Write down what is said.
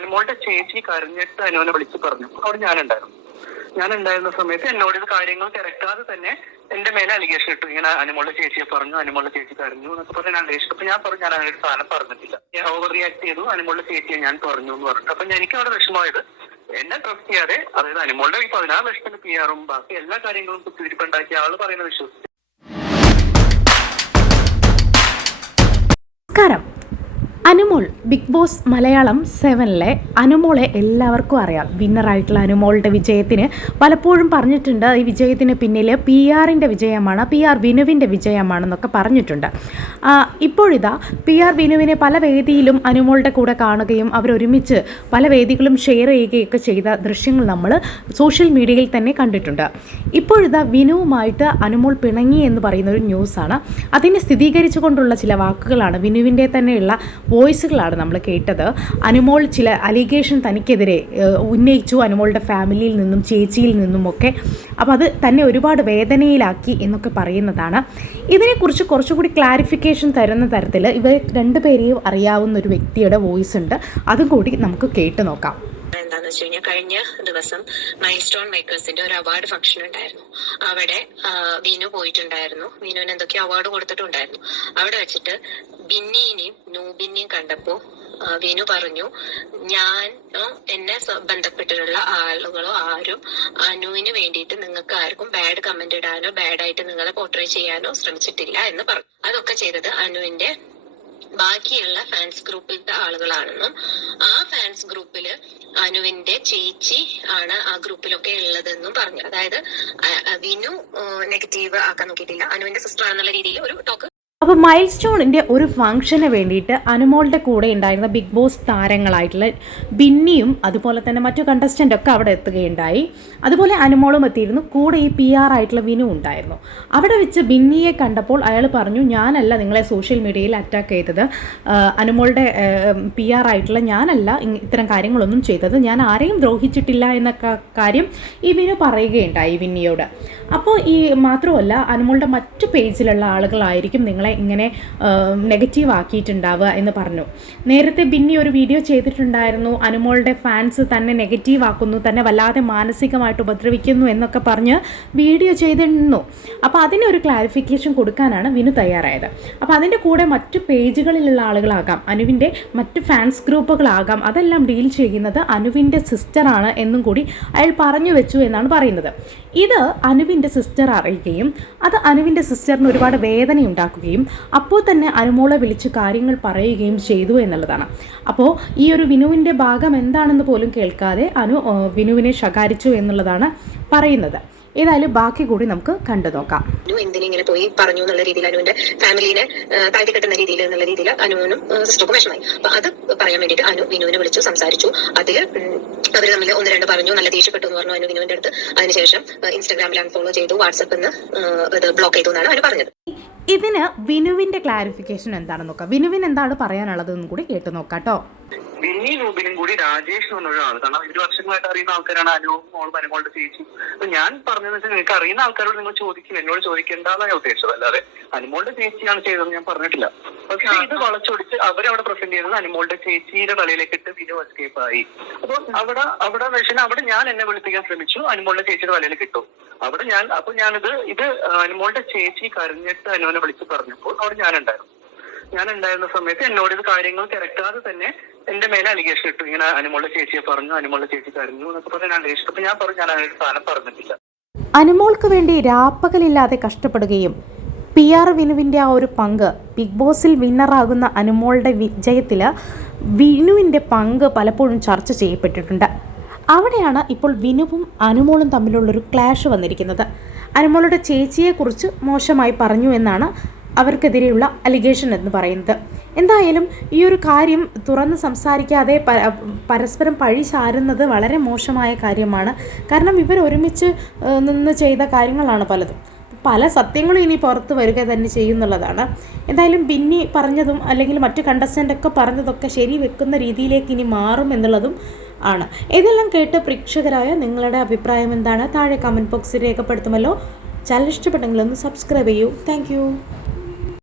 അനുമോളുടെ ചേച്ചി കരഞ്ഞിട്ട് അനുവിനെ വിളിച്ച് പറഞ്ഞു. അവിടെ ഞാനുണ്ടായിരുന്ന സമയത്ത് എന്നോട് ഇത് കാര്യങ്ങൾ തിരക്കാതെ തന്നെ എന്റെ മേലെ അലിഗേഷൻ ഇട്ടു. ഇങ്ങനെ അനുമോളുടെ ചേച്ചിയെ പറഞ്ഞു, അനുമോളുടെ ചേച്ചി കരഞ്ഞു എന്നൊക്കെ പറഞ്ഞ് ഞാൻ അന്വേഷിച്ചു. അപ്പൊ ഞാൻ പറഞ്ഞു ഞാൻ അങ്ങനെ ഒരു സാധനം പറഞ്ഞിട്ടില്ല, ഞാൻ ഓവർ റിയാക്ട് ചെയ്തു, അനുമോളുടെ ചേച്ചിയെ ഞാൻ പറഞ്ഞു എന്ന് പറഞ്ഞു. അപ്പൊ എനിക്ക് അവിടെ വിഷമമായത് എന്നെ ട്രസ്റ്റ് ചെയ്യാതെ, അതായത് അനുമോളുടെ 16 ലക്ഷത്തിന് PR-ഉം ബാക്കി എല്ലാ കാര്യങ്ങളും കുത്തിരിപ്പുണ്ടാക്കി ആള് പറയുന്നത് വിശ്വസിച്ചു. നമസ്കാരം. അനുമോൾ ബിഗ് ബോസ് മലയാളം 7-ലെ അനുമോളെ എല്ലാവർക്കും അറിയാം. വിന്നറായിട്ടുള്ള അനുമോളുടെ വിജയത്തിന് പലപ്പോഴും പറഞ്ഞിട്ടുണ്ട്, ഈ വിജയത്തിന് പിന്നിൽ PR-ൻ്റെ വിജയമാണ്, PR വിനുവിൻ്റെ വിജയമാണെന്നൊക്കെ പറഞ്ഞിട്ടുണ്ട്. ഇപ്പോഴിതാ PR വിനുവിനെ പല വേദിയിലും അനുമോളുടെ കൂടെ കാണുകയും അവരൊരുമിച്ച് പല വേദികളും ഷെയർ ചെയ്യുകയൊക്കെ ചെയ്ത ദൃശ്യങ്ങൾ നമ്മൾ സോഷ്യൽ മീഡിയയിൽ തന്നെ കണ്ടിട്ടുണ്ട്. ഇപ്പോഴിതാ വിനുവുമായിട്ട് അനുമോൾ പിണങ്ങി എന്ന് പറയുന്നൊരു ന്യൂസാണ്. അതിനെ സ്ഥിരീകരിച്ചുകൊണ്ടുള്ള ചില വാക്കുകളാണ്, വിനുവിൻ്റെ തന്നെയുള്ള വോയിസുകളാണ് നമ്മൾ കേട്ടത്. അനുമോൾ ചില അലിഗേഷൻ തനിക്കെതിരെ ഉന്നയിച്ചു, അനുമോളുടെ ഫാമിലിയിൽ നിന്നും ചേച്ചിയിൽ നിന്നുമൊക്കെ. അപ്പോൾ അത് തന്നെ ഒരുപാട് വേദനയിലാക്കി എന്നൊക്കെ പറയുന്നതാണ്. ഇതിനെക്കുറിച്ച് കുറച്ചുകൂടി ക്ലാരിഫിക്കേഷൻ തരുന്ന തരത്തിൽ ഇവർ രണ്ടുപേരെയും അറിയാവുന്ന ഒരു വ്യക്തിയുടെ വോയിസ് ഉണ്ട്, അതും കൂടി നമുക്ക് കേട്ട് നോക്കാം. എന്താന്ന് വെച്ച് കഴിഞ്ഞാൽ കഴിഞ്ഞ ദിവസം മൈൽ സ്റ്റോൺ മേക്കേഴ്സിന്റെ ഒരു അവാർഡ് ഫംഗ്ഷൻ ഉണ്ടായിരുന്നു. അവിടെ വിനു പോയിട്ടുണ്ടായിരുന്നു. വിനുവിന് എന്തൊക്കെയോ അവാർഡ് കൊടുത്തിട്ടുണ്ടായിരുന്നു. അവിടെ വെച്ചിട്ട് ബിന്നിനെയും നൂബിനെയും കണ്ടപ്പോ വിനു പറഞ്ഞു, ഞാൻ എന്നെ ബന്ധപ്പെട്ടിട്ടുള്ള ആളുകളോ ആരും അനുവിന് വേണ്ടിയിട്ട് നിങ്ങൾക്ക് ആർക്കും ബാഡ് കമന്റ് ഇടാനോ ബാഡായിട്ട് നിങ്ങളെ പോർട്രേ ചെയ്യാനോ ശ്രമിച്ചിട്ടില്ല എന്ന് പറഞ്ഞു. അതൊക്കെ ചെയ്തത് അനുവിന്റെ ബാക്കിയുള്ള ഫാൻസ് ഗ്രൂപ്പിലത്തെ ആളുകളാണെന്നും ആ ഫാൻസ് ഗ്രൂപ്പില് അനുവിന്റെ ചേച്ചി ആണ് ആ ഗ്രൂപ്പിലൊക്കെ ഉള്ളതെന്നും പറഞ്ഞു. അതായത് വിനു നെഗറ്റീവ് ആക്കാൻ നോക്കിയിട്ടില്ല, അനുവിന്റെ സിസ്റ്റർ ആണെന്നുള്ള രീതിയിൽ ഒരു ടോക്ക്. അപ്പോൾ മൈൽ സ്റ്റോണിൻ്റെ ഒരു ഫംഗ്ഷന് വേണ്ടിയിട്ട് അനുമോളുടെ കൂടെ ഉണ്ടായിരുന്ന ബിഗ് ബോസ് താരങ്ങളായിട്ടുള്ള ബിന്നിയും അതുപോലെ തന്നെ മറ്റു കണ്ടസ്റ്റൻ്റൊക്കെ അവിടെ എത്തുകയുണ്ടായി. അതുപോലെ അനുമോളും എത്തിയിരുന്നു. കൂടെ ഈ PR ആയിട്ടുള്ള വിനു ഉണ്ടായിരുന്നു. അവിടെ വെച്ച് ബിന്നിയെ കണ്ടപ്പോൾ അയാൾ പറഞ്ഞു, ഞാനല്ല നിങ്ങളെ സോഷ്യൽ മീഡിയയിൽ അറ്റാക്ക് ചെയ്തത്, അനുമോളുടെ PR ആയിട്ടുള്ള ഞാനല്ല ഇത്തരം കാര്യങ്ങളൊന്നും ചെയ്തത്, ഞാൻ ആരെയും ദ്രോഹിച്ചിട്ടില്ല എന്ന കാര്യം ഈ വിനു പറയുകയുണ്ടായി ബിന്നിയോട്. അപ്പോൾ ഈ മാത്രമല്ല, അനുമോളുടെ മറ്റു പേജിലുള്ള ആളുകളായിരിക്കും നിങ്ങളെ ഇങ്ങനെ നെഗറ്റീവ് ആക്കിയിട്ടുണ്ടാവുക എന്ന് പറഞ്ഞു. നേരത്തെ ബിന്നി ഒരു വീഡിയോ ചെയ്തിട്ടുണ്ടായിരുന്നു, അനുമോളുടെ ഫാൻസ് തന്നെ നെഗറ്റീവ് ആക്കുന്നു, തന്നെ വല്ലാതെ മാനസികമായിട്ട് ഉപദ്രവിക്കുന്നു എന്നൊക്കെ പറഞ്ഞ് വീഡിയോ ചെയ്തിരുന്നു. അപ്പോൾ അതിനൊരു ക്ലാരിഫിക്കേഷൻ കൊടുക്കാനാണ് വിനു തയ്യാറായത്. അപ്പോൾ അതിൻ്റെ കൂടെ മറ്റു പേജുകളിലുള്ള ആളുകളാകാം, അനുവിൻ്റെ മറ്റ് ഫാൻസ് ഗ്രൂപ്പുകളാകാം, അതെല്ലാം ഡീൽ ചെയ്യുന്നത് അനുവിൻ്റെ സിസ്റ്ററാണ് എന്നും കൂടി അയാൾ പറഞ്ഞു വെച്ചു എന്നാണ് പറയുന്നത്. ഇത് അനുവിൻ്റെ സിസ്റ്റർ അറിയുകയും അത് അനുവിൻ്റെ സിസ്റ്ററിന് ഒരുപാട് വേദന ഉണ്ടാക്കുകയും അപ്പോൾ തന്നെ അനുമോളെ വിളിച്ച് കാര്യങ്ങൾ പറയുകയും ചെയ്തു എന്നുള്ളതാണ്. അപ്പോൾ ഈ ഒരു വിനുവിൻ്റെ ഭാഗം എന്താണെന്ന് പോലും കേൾക്കാതെ വിനുവിനെ ശകാരിച്ചു എന്നുള്ളതാണ് പറയുന്നത്. ഏതായാലും ബാക്കി കൂടി നമുക്ക് കണ്ടു നോക്കാം. എന്തിനെ പോയി പറഞ്ഞു എന്നുള്ള രീതിയിൽ അനുവിന്റെ ഫാമിലിനെ താഴ്ത്തി കെട്ടുന്ന രീതിയിൽ എന്നുള്ള രീതിയിൽ അനുവിനും സിസ്റ്റർക്കും വിഷമായി. അപ്പൊ അത് പറയാൻ വേണ്ടിയിട്ട് അനു വിനുവിനെ വിളിച്ചു സംസാരിച്ചു. അതിൽ അവർ തമ്മിൽ 1-2 പറഞ്ഞു, നല്ല ദേഷ്യപ്പെട്ടു എന്ന് പറഞ്ഞു അനു വിനുവിന്റെ അടുത്ത്. അതിനുശേഷം ഇൻസ്റ്റാഗ്രാമിൽ അൺഫോളോ ചെയ്തു, വാട്സപ്പിൽ ബ്ലോക്ക് ചെയ്തു എന്നാണ് അനു പറഞ്ഞത്. ഇതിന് വിനുവിന്റെ ക്ലാരിഫിക്കേഷൻ എന്താണെന്ന് നോക്കാം. വിനുവിന് എന്താണ് പറയാനുള്ളതെന്നും കൂടി കേട്ടു നോക്കാം കേട്ടോ. ബിന്നി രൂപിനും കൂടി രാജേഷ് എന്നൊരാള്, കാരണം 2 വർഷങ്ങളായിട്ട് അറിയുന്ന ആൾക്കാരാണ് അനുവും മോളും അനുമോളുടെ ചേച്ചി. അപ്പൊ ഞാൻ പറഞ്ഞതെന്ന് വെച്ചാൽ നിങ്ങൾക്ക് അറിയുന്ന ആൾക്കാരോട് നിങ്ങൾ ചോദിക്കും, എന്നോട് ചോദിക്കേണ്ടെന്നാണ് ഞാൻ ഉദ്ദേശിച്ചത്, അല്ലാതെ അനുമോളുടെ ചേച്ചിയാണ് ചെയ്തതെന്ന് ഞാൻ പറഞ്ഞിട്ടില്ല. പക്ഷെ ഇത് വളച്ചൊടിച്ച് അവരവിടെ പ്രസന്റ് ചെയ്യുന്നത് അനുമോളുടെ ചേച്ചിയുടെ തലയിലേക്ക് ഇട്ട് വിനു എസ്കേപ്പ് ആയി. അപ്പൊ അവിടെ വെച്ചാൽ അവിടെ ഞാൻ എന്നെ വിളിപ്പിക്കാൻ ശ്രമിച്ചു, അനുമോളുടെ ചേച്ചിയുടെ തലയിലേക്ക് ഇട്ടു. അവിടെ ഞാനിത് അനുമോളുടെ ചേച്ചി കരഞ്ഞിട്ട് അനുവിനെ വിളിച്ച് പറഞ്ഞപ്പോൾ അവിടെ ഞാനുണ്ടായിരുന്ന സമയത്ത് എന്നോട് ഇത് കാര്യങ്ങൾ തിരക്കാതെ തന്നെ എന്റെ മേലെ അലിഗേഷൻ ഇട്ടു. ഇങ്ങനെ അനുമോളുടെ ചേച്ചിയെ പറഞ്ഞു, അനുമോളുടെ ചേച്ചി കരഞ്ഞു എന്നൊക്കെ പറഞ്ഞ് ഞാൻ അന്വേഷിച്ചു. അപ്പൊ ഞാൻ പറഞ്ഞു ഞാൻ അങ്ങനെ ഒരു സാധനം പറഞ്ഞിട്ടില്ല. അനുമോൾക്ക് വേണ്ടി രാപ്പകലില്ലാതെ കഷ്ടപ്പെടുകയും PR വിനുവിൻ്റെ ആ ഒരു പങ്ക്, ബിഗ് ബോസിൽ വിന്നറാകുന്ന അനുമോളുടെ വിജയത്തിൽ വിനുവിൻ്റെ പങ്ക് പലപ്പോഴും ചർച്ച ചെയ്യപ്പെട്ടിട്ടുണ്ട്. അവിടെയാണ് ഇപ്പോൾ വിനുവും അനുമോളും തമ്മിലുള്ളൊരു ക്ലാഷ് വന്നിരിക്കുന്നത്. അനുമോളുടെ ചേച്ചിയെക്കുറിച്ച് മോശമായി പറഞ്ഞു എന്നാണ് അവർക്കെതിരെയുള്ള അലിഗേഷൻ എന്ന് പറയുന്നത്. എന്തായാലും ഈ ഒരു കാര്യം തുറന്ന് സംസാരിക്കാതെ പരസ്പരം പഴി ചാരുന്നത് വളരെ മോശമായ കാര്യമാണ്. കാരണം ഇവർ ഒരുമിച്ച് നിന്ന് ചെയ്ത കാര്യങ്ങളാണ് പലതും. പല സത്യങ്ങളും ഇനി പുറത്ത് വരിക തന്നെ ചെയ്യുന്നുള്ളതാണ്. എന്തായാലും ബിന്നി പറഞ്ഞതും അല്ലെങ്കിൽ മറ്റു കണ്ടസ്റ്റൻ്റൊക്കെ പറഞ്ഞതൊക്കെ ശരി വെക്കുന്ന രീതിയിലേക്ക് ഇനി മാറും എന്നുള്ളതും ആണ്. ഇതെല്ലാം കേട്ട് പ്രേക്ഷകരായ നിങ്ങളുടെ അഭിപ്രായം എന്താണ്? താഴെ കമൻറ്റ് ബോക്സിൽ രേഖപ്പെടുത്തുമല്ലോ. ചാനൽ ഇഷ്ടപ്പെട്ടെങ്കിൽ ഒന്ന് സബ്സ്ക്രൈബ് ചെയ്യൂ. താങ്ക്